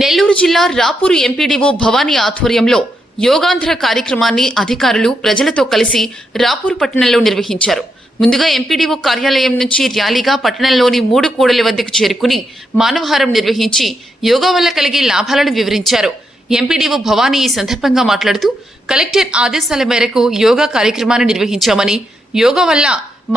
నెల్లూరు జిల్లా రాపూరు ఎంపీడీఓ భవానీ ఆధ్వర్యంలో యోగాంధ్ర కార్యక్రమాన్ని అధికారులు ప్రజలతో కలిసి రాపూరు పట్టణంలో నిర్వహించారు. ముందుగా ఎంపీడీఓ కార్యాలయం నుంచి ర్యాలీగా పట్టణంలోని 3 కూడలి వద్దకు చేరుకుని మానవహారం నిర్వహించి యోగా వల్ల కలిగే లాభాలను వివరించారు. ఎంపీడీఓ భవానీ ఈ సందర్భంగా మాట్లాడుతూ కలెక్టర్ ఆదేశాల మేరకు యోగా కార్యక్రమాన్ని నిర్వహించామని, యోగా వల్ల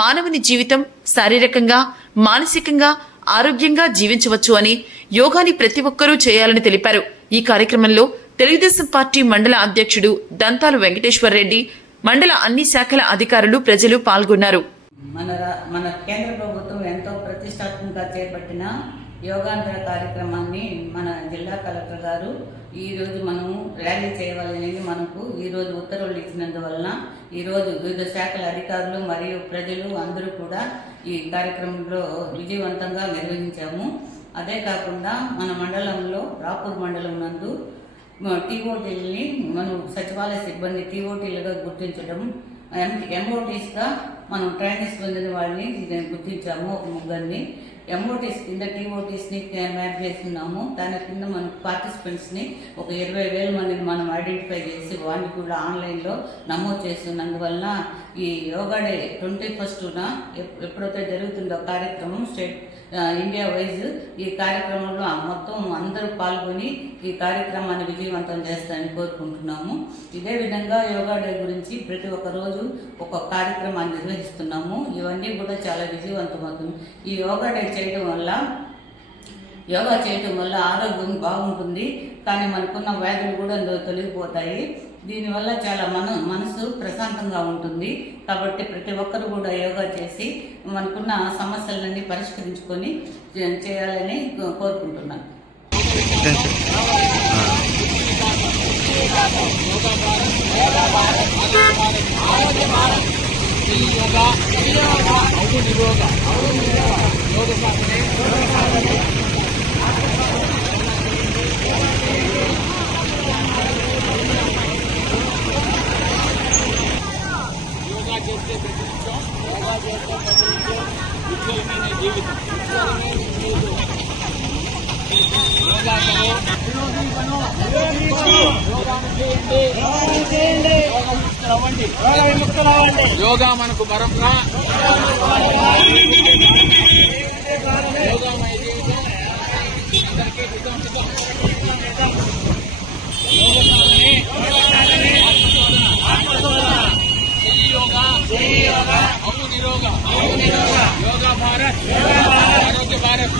మానవుని జీవితం శారీరకంగా, మానసికంగా ఆరోగ్యంగా జీవించవచ్చు అని, యోగాని ప్రతి ఒక్కరూ చేయాలని తెలిపారు. ఈ కార్యక్రమంలో తెలుగుదేశం పార్టీ మండల అధ్యక్షుడు దంతాలు వెంకటేశ్వరరెడ్డి, మండల అన్ని శాఖల అధికారులు, ప్రజలు పాల్గొన్నారు. మన కేంద్ర ప్రభుత్వం ఎంతో ప్రతిష్టాత్మకంగా చేపట్టిన యోగాంధ్ర కార్యక్రమాన్ని మన జిల్లా కలెక్టర్ గారు ఈరోజు మనము ర్యాలీ చేయవాలనేది మనకు ఈరోజు ఉత్తర్వులు ఇచ్చినందువలన ఈరోజు వివిధ శాఖల అధికారులు మరియు ప్రజలు అందరూ కూడా ఈ కార్యక్రమంలో విజయవంతంగా నిర్వహించాము. అదే కాకుండా మన మండలంలో రాపూర్ మండలం నందు టీఓటీలని మనం సచివాలయ సిబ్బంది టీఓటీలుగా గుర్తించడం, ఎంఓటీస్గా మనం ట్రైనింగ్స్ పొందిన వాళ్ళని గుర్తించాము. ఒక 3 ఎంఓటీస్ కింద టీఓటీస్ని మ్యాప్ చేస్తున్నాము. దాని కింద మన పార్టిసిపెంట్స్ని ఒక 20,000 మందిని మనం ఐడెంటిఫై చేసి వాడిని కూడా ఆన్లైన్లో నమోదు చేస్తున్నందువల్ల ఈ యోగా డే 21న ఎప్పుడైతే జరుగుతుందో కార్యక్రమం స్టేట్ ఇండియా వైజ్ ఈ కార్యక్రమంలో మొత్తం అందరూ పాల్గొని ఈ కార్యక్రమాన్ని విజయవంతం చేస్తారని కోరుకుంటున్నాము. ఇదే విధంగా యోగా డే గురించి ప్రతి ఒక్క రోజు ఒక కార్యక్రమాన్ని నిర్వహిస్తున్నాము. ఇవన్నీ కూడా చాలా విజయవంతమవుతుంది. ఈ యోగా డే యోగా చేయటం వల్ల ఆరోగ్యం బాగుంటుంది, కానీ మనకున్న వ్యాధులు కూడా తొలగిపోతాయి. దీనివల్ల చాలా మనసు ప్రశాంతంగా ఉంటుంది. కాబట్టి ప్రతి ఒక్కరు కూడా యోగా చేసి మనకున్న సమస్యలన్నీ పరిష్కరించుకొని చేయాలని కోరుకుంటున్నాను. ఉజ్వలమైన జీవితం యోగా మనకు మరొక యోగామయ జీవితం యోగా భారత్, ఆరోగ్య భారత్.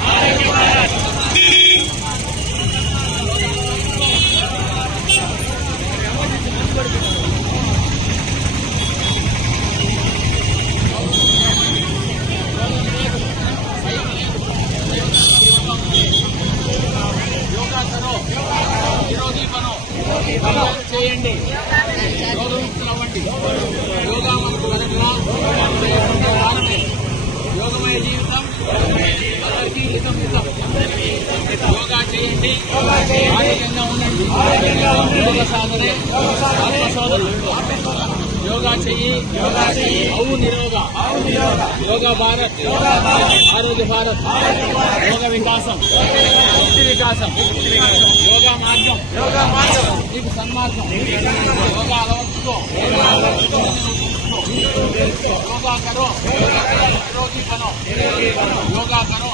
యోగా కరో, విరోధి బనో, చేయండి, యోగముక్తులు అవ్వండి. యోగా మనకు వెనకలా యోగమయ జీవితం అందరికీ హితం. యోగా చేయండి, ఆరోగ్యంగా ఉండండి. యోగ సాధనే ఆత్మశోధన. యోగా చెయ్యి, అవు నిరోగ. యోగా భారత్, ఆరోగ్య భారత్. యోగ వికాసం, ముక్తి వికాసం. యోగా మార్గం, నీకు సన్మార్గం. యోగా అలవర్చుకో, యోగా కరో, నిరోగి బనో. యోగా కరో.